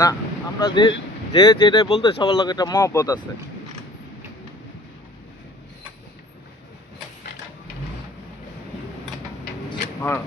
না আমরা যে যেটাই বলতে সবার লোক একটা মহব্বত আছে। হ্যাঁ।